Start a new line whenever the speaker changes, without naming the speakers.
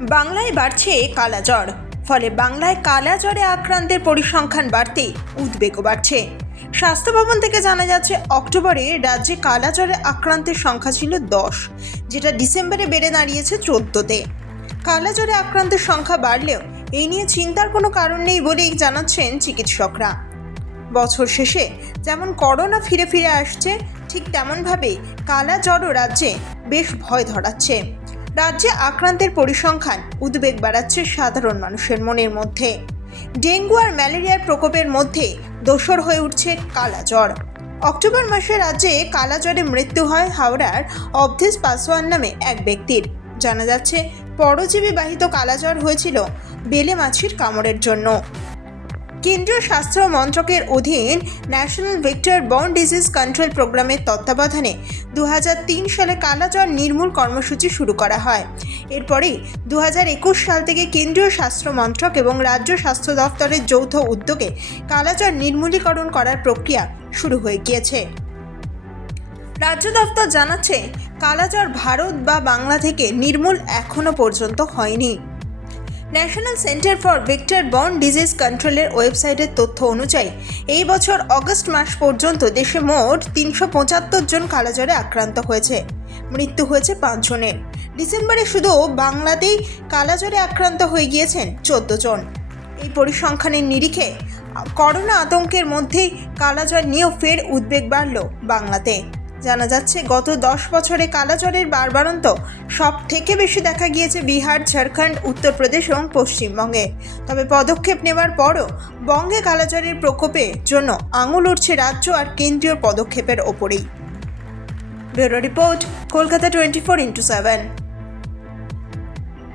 বাংলায় বাড়ছে কালাজ্বর ফলে বাংলায় কালাজ্বরে আক্রান্তের পরিসংখ্যান বাড়তে উদ্বেগও বাড়ছে। স্বাস্থ্য ভবন থেকে জানা যাচ্ছে, অক্টোবরে রাজ্যে কালাজ্বরে আক্রান্তের সংখ্যা ছিল দশ, যেটা ডিসেম্বরে বেড়ে দাঁড়িয়েছে চোদ্দোতে। কালাজ্বরে আক্রান্তের সংখ্যা বাড়লেও এই নিয়ে চিন্তার কোনো কারণ নেই বলেই জানাচ্ছেন চিকিৎসকরা। বছর শেষে যেমন করোনা ফিরে ফিরে আসছে, ঠিক তেমনভাবে কালা জ্বরও রাজ্যে বেশ ভয় ধরাচ্ছে। রাজ্যে আক্রান্তের পরিসংখ্যান উদ্বেগ বাড়াচ্ছে সাধারণ মানুষের মনের মধ্যে। ডেঙ্গু আর ম্যালেরিয়ার প্রকোপের মধ্যে দোসর হয়ে উঠছে কালা জ্বর অক্টোবর মাসে রাজ্যে কালা জ্বরে মৃত্যু হয় হাওড়ার অবধেশ পাসওয়ান নামে এক ব্যক্তির। জানা যাচ্ছে, পরজীবী বাহিত কালাজ্বর হয়েছিল বেলে মাছির কামড়ের জন্য। কেন্দ্রীয় স্বাস্থ্য মন্ত্রকের অধীন national vector borne disease control প্রোগ্রামের তত্ত্বাবধানে দু হাজার তিন সালে কালাজ্বর নির্মূল কর্মসূচি শুরু করা হয়। এরপরেই দু হাজার একুশ সাল থেকে কেন্দ্রীয় স্বাস্থ্য মন্ত্রক এবং রাজ্য স্বাস্থ্য দফতরের যৌথ উদ্যোগে কালাজ্বর নির্মূলীকরণ করার প্রক্রিয়া শুরু হয়ে গিয়েছে। রাজ্য দফতর জানাচ্ছে, কালাজ্বর ভারত বা বাংলা থেকে নির্মূল এখনও পর্যন্ত হয়নি। National centre for vector borne disease কন্ট্রোলের ওয়েবসাইটের তথ্য অনুযায়ী, এই বছর অগস্ট মাস পর্যন্ত দেশে মোট তিনশো পঁচাত্তর জন কালাজ্বরে আক্রান্ত হয়েছে। মৃত্যু হয়েছে পাঁচজনের ডিসেম্বরে শুধু বাংলাতেই কালাজ্বরে আক্রান্ত হয়ে গিয়েছেন চোদ্দ জন। এই পরিসংখ্যানের নিরিখে, করোনা আতঙ্কের মধ্যেই কালাজ্বর নিয়েও ফের উদ্বেগ বাড়ল বাংলাতে। জানা যাচ্ছে, গত দশ বছরে কালাজ্বরের বারবারন্ত সব থেকে বেশি দেখা গিয়েছে বিহার, ঝাড়খণ্ড, উত্তরপ্রদেশ এবং পশ্চিমবঙ্গে। তবে পদক্ষেপ নেওয়ার পরও বঙ্গে কালাজ্বরের প্রকোপে জন্য আঙুল উঠছে রাজ্য আর কেন্দ্রীয় পদক্ষেপের ওপরেই। Bureau report, Kolkata twenty four into seven.